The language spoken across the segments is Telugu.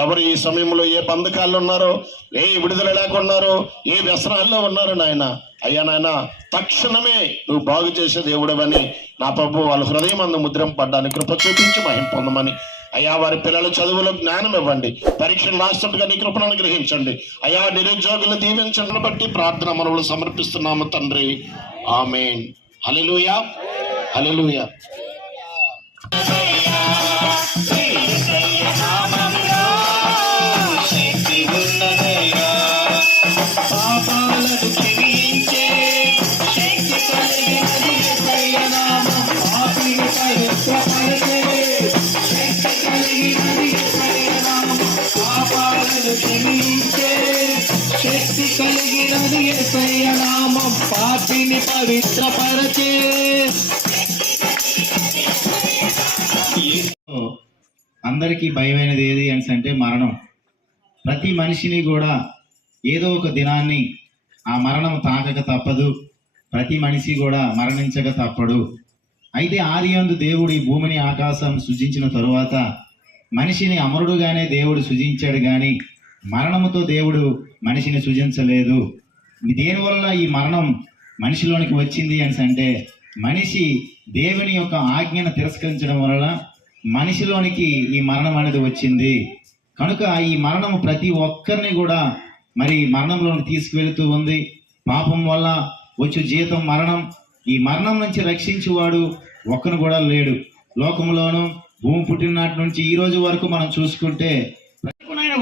ఎవరు ఈ సమయంలో ఏ బంధకాల్లో ఉన్నారో, ఏ విడుదల లేకున్నారో, ఏ వ్యసనాల్లో ఉన్నారో నాయన, అయ్యా నాయన తక్షణమే నువ్వు బాగు చేసే దేవుడవని నా ప్రభు వాళ్ళ హృదయం అందు ముద్రం పడ్డానికి కృప చూపించి మహిమ పొందమని అయ్యా, వారి పిల్లల చదువులో జ్ఞానం ఇవ్వండి, పరీక్షలు రాష్ట్రంగా నీ కృపను అనుగ్రహించండి అయ్యా, నిరుద్యోగులు దీవించడం బట్టి ప్రార్థన మనవులు సమర్పిస్తున్నాము తండ్రి. ఆమేన్. హల్లెలూయా, హల్లెలూయా. శక్తి కలిగినది యేసయ్య నామం, పాపిని పవిత్రపరచే. అందరికీ భయమైనది ఏది అంటే మరణం. ప్రతి మనిషిని కూడా ఏదో ఒక దినాన్ని ఆ మరణం తాకక తప్పదు. ప్రతి మనిషి కూడా మరణించక తప్పడు. అయితే ఆదియందు దేవుడు ఈ భూమిని ఆకాశం సృజించిన తరువాత మనిషిని అమరుడుగానే దేవుడు సృజించాడు, కానీ మరణముతో దేవుడు మనిషిని సృజించలేదు. దేనివల్ల ఈ మరణం మనిషిలోనికి వచ్చింది అంటే మనిషి దేవుని యొక్క ఆజ్ఞను తిరస్కరించడం వలన మనిషిలోనికి ఈ మరణం అనేది వచ్చింది. కనుక ఈ మరణము ప్రతి ఒక్కరిని కూడా మరి మరణంలోకి తీసుకువెళుతూ ఉంది. పాపం వల్ల వచ్చు జీతం మరణం. ఈ మరణం నుంచి రక్షించువాడు ఒక్కను కూడా లేడు. లోకంలోను భూమి పుట్టినటి నుంచి ఈ రోజు వరకు మనం చూసుకుంటే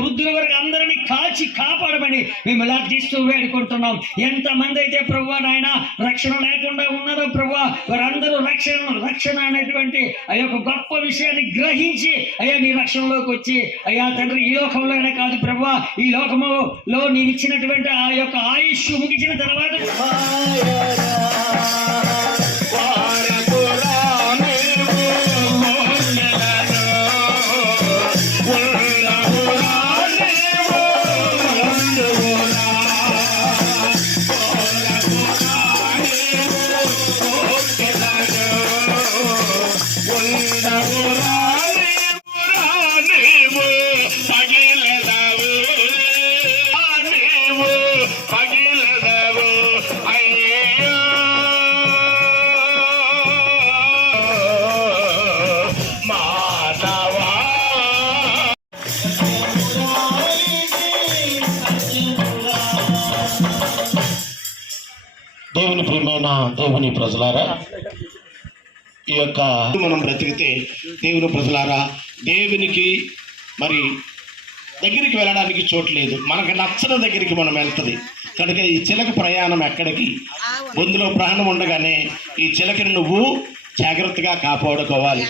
వృద్ధుల వరకు అందరినీ కాచి కాపాడమని మేము ప్రార్థిస్తూ వేడుకుంటున్నాం. ఎంతమంది అయితే ప్రభువా నాయన రక్షణ లేకుండా ఉన్నారో ప్రభువా, వారందరూ రక్షణ అనేటువంటి ఆ యొక్క గొప్ప విషయాన్ని గ్రహించి అయ్యా నీ రక్షణలోకి వచ్చి అయ్యా తండ్రి ఈ లోకంలోనే కాదు ప్రభువా, ఈ లోకములో నీవు ఇచ్చినటువంటి ఆ యొక్క ఆయుష్ ముగిసిన తర్వాత దేవుని ప్రియమైన దేవుని ప్రజలారా, ఈ యొక్క మనం బ్రతికితే దేవుని ప్రజలారా, దేవునికి మరి దగ్గరికి వెళ్ళడానికి చోటు లేదు. మనకు నచ్చని దగ్గరికి మనం వెళ్తుంది కనుక ఈ చిలక ప్రయాణం ఎక్కడికి, బొందులో ప్రాణం ఉండగానే ఈ చిలకని నువ్వు జాగ్రత్తగా కాపాడుకోవాలి.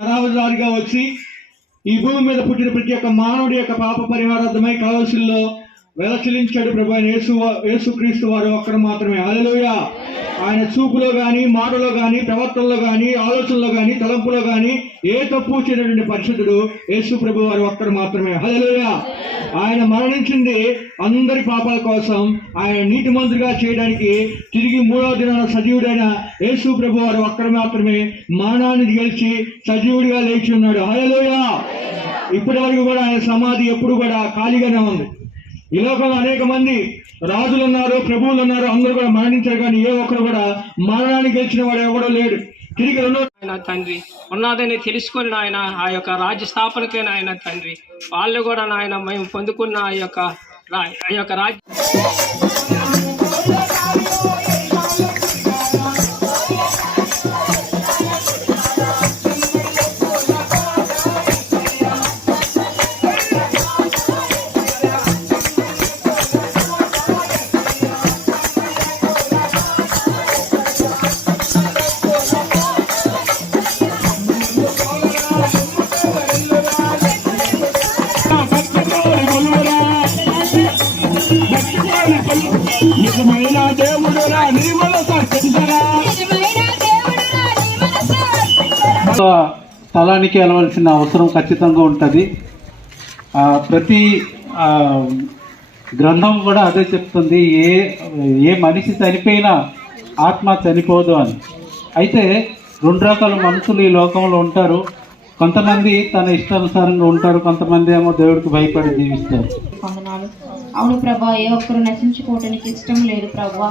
నరావతారిగా వచ్చి ఈ భూమి మీద పుట్టిన ప్రతి ఒక్క మానవుడి యొక్క పాప పరిహారార్థమై కావలసిలో వెలచెల్లించాడు ప్రభు అయిన యేసుక్రీస్తు వారు ఒక్కడు మాత్రమే. హల్లెలూయా. ఆయన చూపులో కానీ, మాటలో కానీ, ప్రవర్తనలో కానీ, ఆలోచనలో కానీ, తలంపులో కానీ ఏ తప్పు చేయనటువంటి పరిశుద్ధుడు యేసు ప్రభు వారు ఒక్కడు మాత్రమే. హల్లెలూయా. ఆయన మరణించింది అందరి పాపాల కోసం, ఆయన నీతిమంతుడిగా చేయడానికి తిరిగి 3వ దినాన సజీవుడైన యేసు ప్రభు వారు ఒక్కడు మాత్రమే మరణాన్ని గెలిచి సజీవుడిగా లేచి ఉన్నాడు. హల్లెలూయా. ఇప్పటి వరకు కూడా ఆయన సమాధి ఎప్పుడు కూడా ఖాళీగానే ఉంది. ఈ లోకంలో అనేక మంది రాజులు ఉన్నారు, ప్రభువులు ఉన్నారు, అందరూ కూడా మరణించారు, కానీ ఏ ఒక్కరు కూడా మరణాన్ని గెలిచిన వాడు ఎవడో లేడు. తిరిగి ఆయన తండ్రి ఉన్నదని తెలుసుకొని నాయన ఆ యొక్క రాజ్య స్థాపనకే నాయన తండ్రి వాళ్ళు కూడా నాయన మేము పొందుకున్న ఆ యొక్క రాజ్య నిజమైన దేవుడురా నీ మనసు అర్పించరా. స్థలానికి వెళ్ళవలసిన అవసరం ఖచ్చితంగా ఉంటుంది. ప్రతి గ్రంథం కూడా అదే చెప్తుంది, ఏ మనిషి చనిపోయినా ఆత్మ చనిపోదు అని. అయితే 2 రకాల మనుషులు ఈ లోకంలో ఉంటారు. కొంతమంది తన ఇష్టానుసారంగా ఉంటారు, కొంతమంది ఏమో దేవుడికి భయపడి జీవిస్తారు. వందనాలు. అవును ప్రభా, ఏ ఒక్కరు నశించుకోవటానికి ఇష్టం లేదు ప్రభా.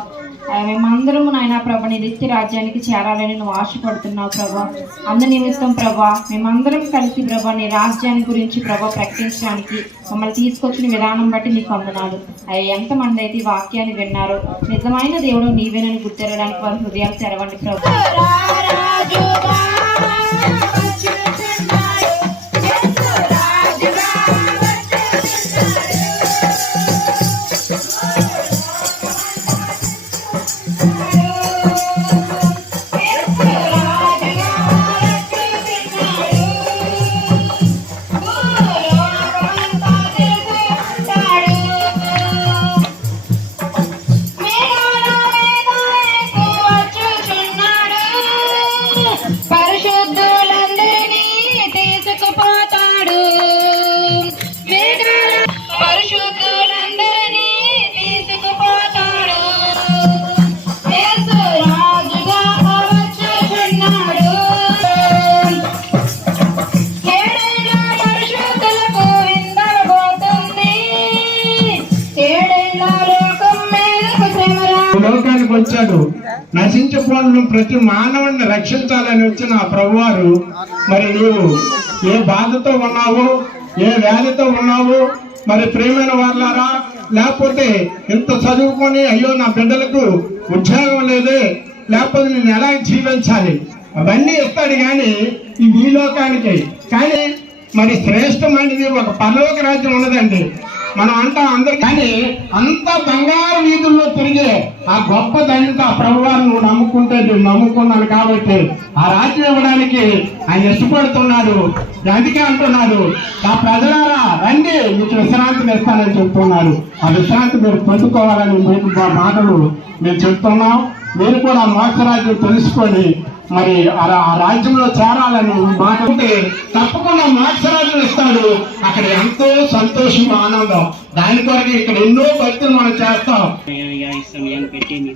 మేమందరము నాయన ప్రభా నీ నిత్య రాజ్యానికి చేరాలని నువ్వు ఆశపడుతున్నావు ప్రభా. అందు నిమిత్తం ప్రభా మేమందరం కలిసి ప్రభా నీ రాజ్యాన్ని గురించి ప్రభా ప్రకటించడానికి మమ్మల్ని తీసుకొచ్చిన విధానం బట్టి నీకు వందనాలు. ఎంతమంది అయితే ఈ వాక్యాన్ని విన్నారో నిజమైన దేవుడు నీవేనని గుర్తెరగడానికి వారి హృదయాలు తెరవండి ప్రభా. లోకానికి వచ్చాడు, నశించిపోవడం ప్రతి మానవుడిని రక్షించాలని వచ్చిన ఆ ప్రభువారు, మరి నీవు ఏ బాధతో ఉన్నావు, ఏ వ్యాధితో ఉన్నావు, మరి ప్రియమైన వాళ్ళారా, లేకపోతే ఇంత చదువుకొని అయ్యో నా బిడ్డలకు ఉద్యోగం లేదే, లేకపోతే నేను ఎలా జీవించాలి, అవన్నీ ఇస్తాడు కానీ ఈ లోకానికి. కానీ మరి శ్రేష్టమైనది ఒక పరలోక రాజ్యం ఉన్నదండి. మనం అంటాం అందరు, కానీ అంత బంగారు వీధుల్లో తిరిగే ఆ గొప్ప తండ్రితో ఆ ప్రభువారు నువ్వు నమ్ముకుంటే, నేను నమ్ముకున్నాను కాబట్టి ఆ రాజ్యం ఇవ్వడానికి ఆయన ఇష్టపడుతున్నాడు. అందుకే అంటున్నాడు, ఆ ప్రజలారా రండి మీకు విశ్రాంతిని ఇస్తానని చెప్తున్నాడు. ఆ విశ్రాంతి మీరు పొందుకోవాలని మీకు మాటలు మేము చెప్తున్నాం. మీరు కూడా మోక్షరాజ్యం తెలుసుకొని మరి ఆ రాజ్యంలో చేరాలని మాట ఉంటే తప్పకుండా మోక్షరాజ్యం ఇస్తాడు. అక్కడ ఎంతో సంతోషం, ఆనందం. దాని కొరకు ఇక్కడ ఎన్నో భక్తులు మనం చేస్తాం. ఈ సమయాన్ని పెట్టి నీ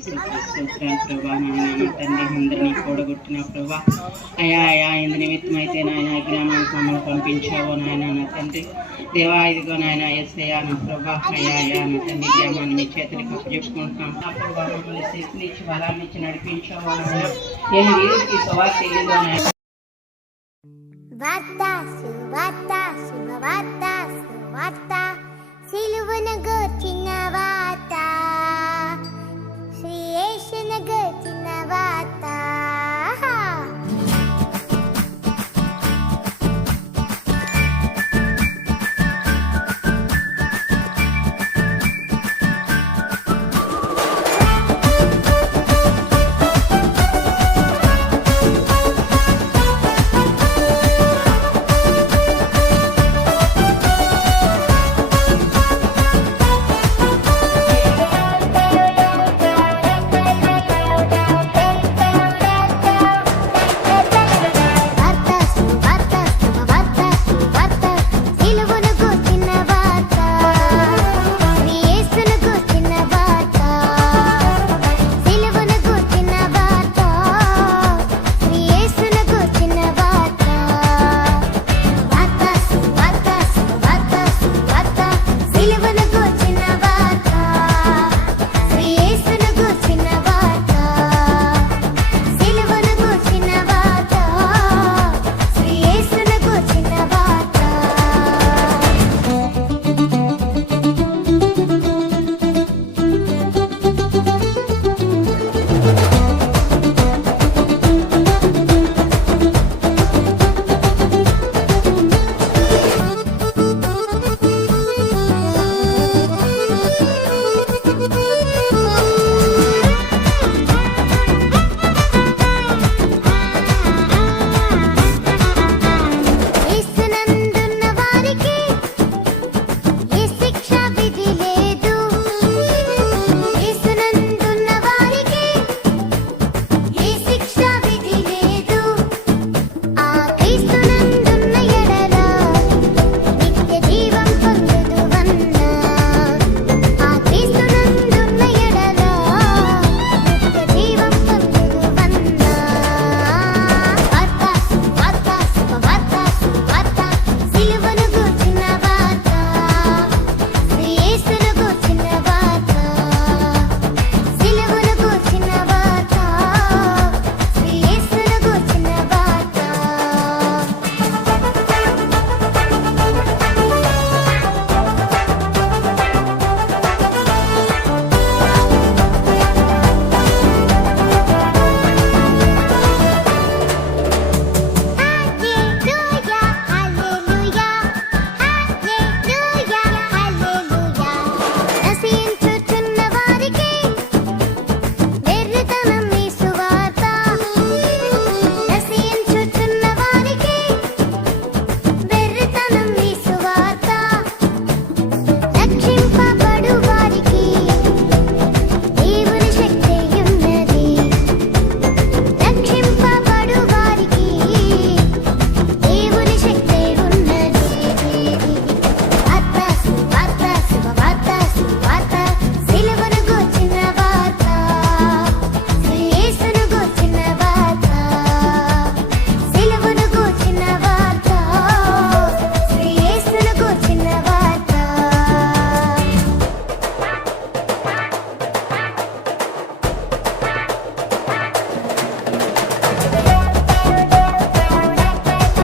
ప్రభా నాయన తండ్రి అందరినీ కూడగొట్టిన ప్రభా అయా ఇందు నిమిత్తం అయితే నాయన గ్రామానికి మమ్మల్ని పంపించావో నాయన నా తండ్రి దేవా, ఇదిగో నాయన ఎస్ఐయా నా ప్రభా అయా నా తండ్రి గ్రామాన్ని మీ చేతులకు అప్పచెప్పుకుంటున్నాం. నా ప్రభా మమ్మల్ని శక్తిని ఇచ్చి బలాన్ని ఇచ్చి నడిపించావో నాయన. నేను వీరికి సువార్త తెలియదో నాయన. వార్త సువార్త శుభవార్త సువార్త సిలువను